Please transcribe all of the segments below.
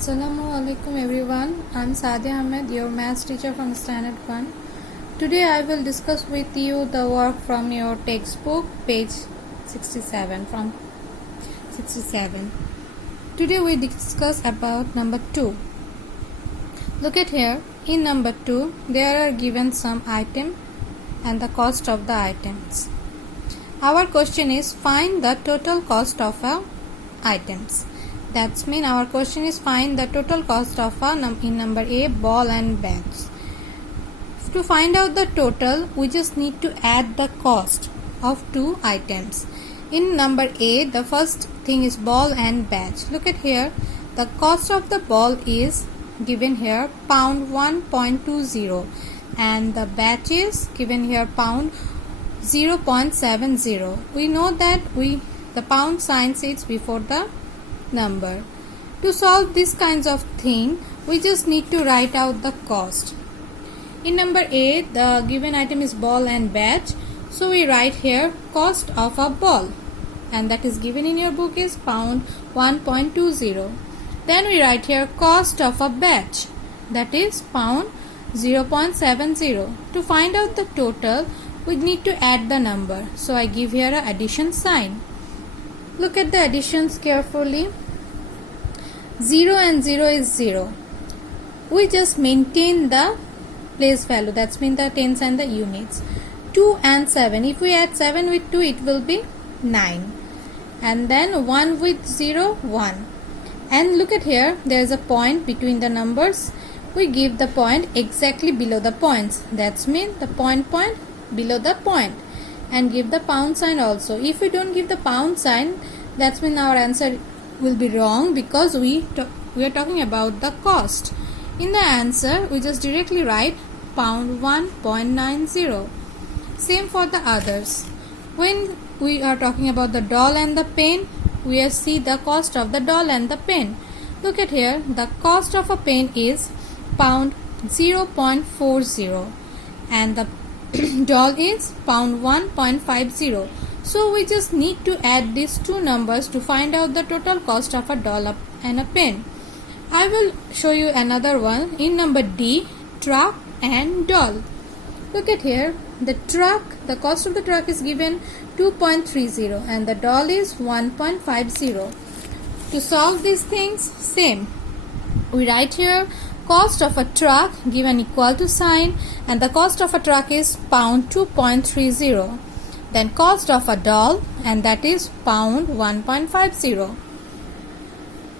Assalamu alaikum everyone. I'm Sadia Ahmed, your maths teacher from Standard 1. Today I will discuss with you the work from your textbook, page 67 from 67. Today we discuss about number 2. Look at here. In number 2, there are given some item and the cost of the items. Our question is find the total cost of items. That's mean our question is find the total cost of in number A, ball and badge. To find out the total, we just need to add the cost of two items. In number A, the first thing is ball and badge. Look at here. The cost of the ball is given here pound 1.20 and the badge is given here pound 0.70. We know that the pound sign sits before the number. To solve this kinds of thing, we just need to write out the cost. In number A, the given item is ball and badge, so we write here cost of a ball, and that is given in your book is pound 1.20. Then we write here cost of a badge, that is pound 0.70. To find out the total, we need to add the number, so I give here a addition sign. Look at the additions carefully. 0 and 0 is 0. We just maintain the place value. That's mean the tens and the units. 2 and 7. If we add 7 with 2, it will be 9. And then 1 with 0, 1. And look at here. There is a point between the numbers. We give the point exactly below the points. That's mean the point below the point. And give the pound sign also. If we don't give the pound sign, that's mean our answer will be wrong because we are talking about the cost. In the answer, we just directly write pound 1.90. Same for the others. When we are talking about the doll and the pen, we see the cost of the doll and the pen. Look at here, the cost of a pen is pound 0.40 and the doll is pound 1.50. So we just need to add these two numbers to find out the total cost of a doll and a pen. I will show you another one. In number D, truck and doll. Look at here. The truck, the cost of the truck is given 2.30 and the doll is 1.50. To solve these things, same. We write here cost of a truck given equal to sign and the cost of a truck is pound 2.30. Then cost of a doll and that is pound 1.50.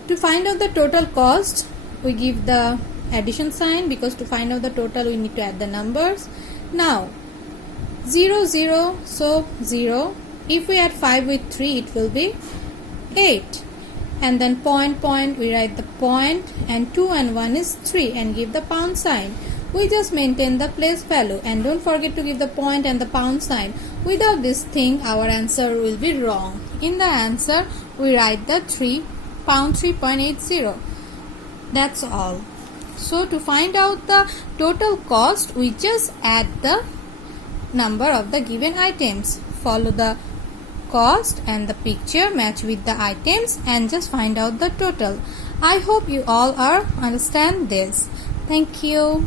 To find out the total cost, we give the addition sign because to find out the total we need to add the numbers. Now 0, 0, so 0. If we add 5 with 3, it will be 8. And then point, we write the point and 2 and 1 is 3 and give the pound sign. We just maintain the place value and don't forget to give the point and the pound sign. Without this thing, our answer will be wrong. In the answer, we write the pound 3.80. That's all. So to find out the total cost, we just add the number of the given items. Follow the cost and the picture match with the items and just find out the total. I hope you all understand this. Thank you.